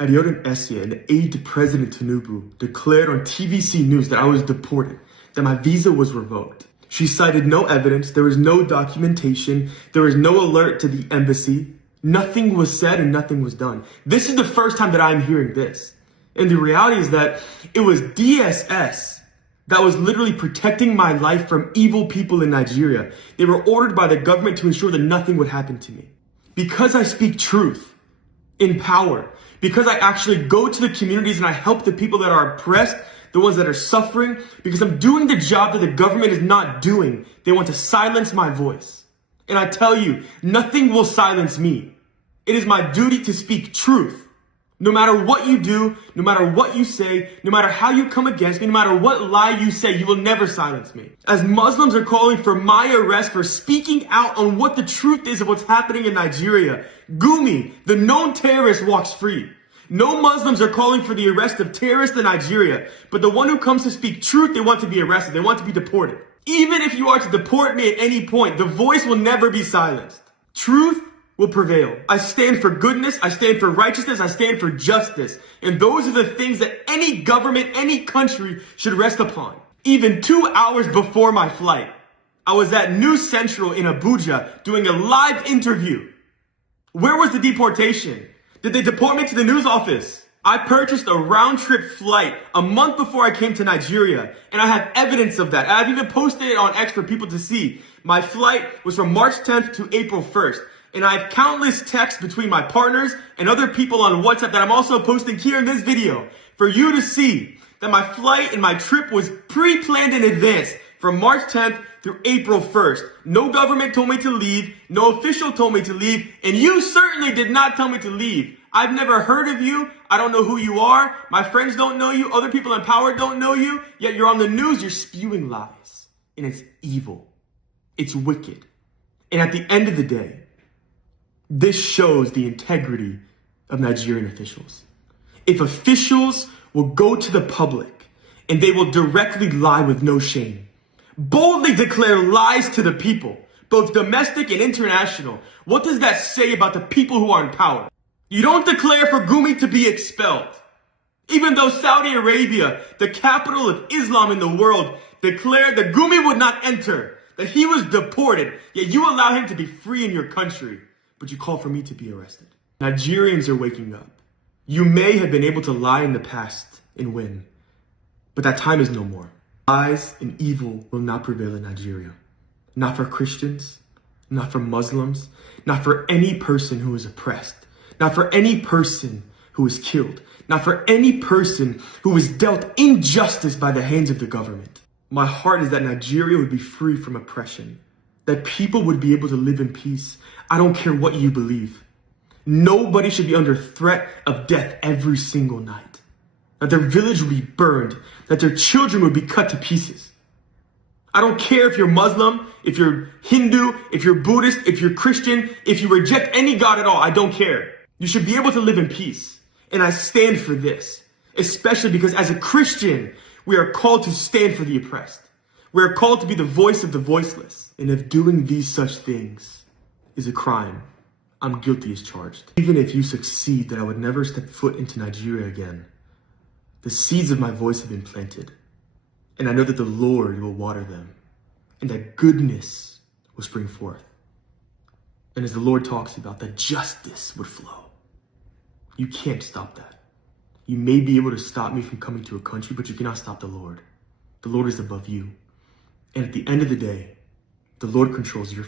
Adeosun Essia, an aide to President Tinubu, declared on TVC News that I was deported, that my visa was revoked. She cited no evidence, there was no documentation, there was no alert to the embassy. Nothing was said and nothing was done. This is the first time that I'm hearing this. And the reality is that it was DSS that was literally protecting my life from evil people in Nigeria. They were ordered by the government to ensure that nothing would happen to me. Because I speak truth in power, because I actually go to the communities and I help the people that are oppressed, the ones that are suffering, because I'm doing the job that the government is not doing. They want to silence my voice. And I tell you, nothing will silence me. It is my duty to speak truth. No matter what you do, no matter what you say, no matter how you come against me, no matter what lie you say, you will never silence me. As Muslims are calling for my arrest for speaking out on what the truth is of what's happening in Nigeria, Gumi, the known terrorist, walks free. No Muslims are calling for the arrest of terrorists in Nigeria, but the one who comes to speak truth, they want to be arrested. They want to be deported. Even if you are to deport me at any point, the voice will never be silenced. Truth will prevail. I stand for goodness, I stand for righteousness, I stand for justice. And those are the things that any government, any country should rest upon. Even 2 hours before my flight, I was at News Central in Abuja doing a live interview. Where was the deportation? Did they deport me to the news office? I purchased a round-trip flight a month before I came to Nigeria, and I have evidence of that. I've even posted it on X for people to see. My flight was from March 10th to April 1st. And I have countless texts between my partners and other people on WhatsApp that I'm also posting here in this video for you to see that my flight and my trip was pre-planned in advance from March 10th through April 1st. No government told me to leave. No official told me to leave. And you certainly did not tell me to leave. I've never heard of you. I don't know who you are. My friends don't know you. Other people in power don't know you. Yet you're on the news. You're spewing lies. And it's evil. It's wicked. And at the end of the day, this shows the integrity of Nigerian officials. If officials will go to the public and they will directly lie with no shame, boldly declare lies to the people, both domestic and international, what does that say about the people who are in power? You don't declare for Gumi to be expelled. Even though Saudi Arabia, the capital of Islam in the world, declared that Gumi would not enter, that he was deported, yet you allow him to be free in your country. But you call for me to be arrested. Nigerians are waking up. You may have been able to lie in the past and win, but that time is no more. Lies and evil will not prevail in Nigeria. Not for Christians, not for Muslims, not for any person who is oppressed, not for any person who is killed, not for any person who is dealt injustice by the hands of the government. My heart is that Nigeria would be free from oppression, that people would be able to live in peace. I don't care what you believe. Nobody should be under threat of death every single night. That their village would be burned, that their children would be cut to pieces. I don't care if you're Muslim, if you're Hindu, if you're Buddhist, if you're Christian, if you reject any God at all, I don't care. You should be able to live in peace. And I stand for this, especially because as a Christian, we are called to stand for the oppressed. We are called to be the voice of the voiceless. And if doing these such things is a crime, I'm guilty as charged. Even if you succeed that I would never step foot into Nigeria again, the seeds of my voice have been planted. And I know that the Lord will water them and that goodness will spring forth. And as the Lord talks about, that justice would flow. You can't stop that. You may be able to stop me from coming to a country, but you cannot stop the Lord. The Lord is above you. And at the end of the day, the Lord controls your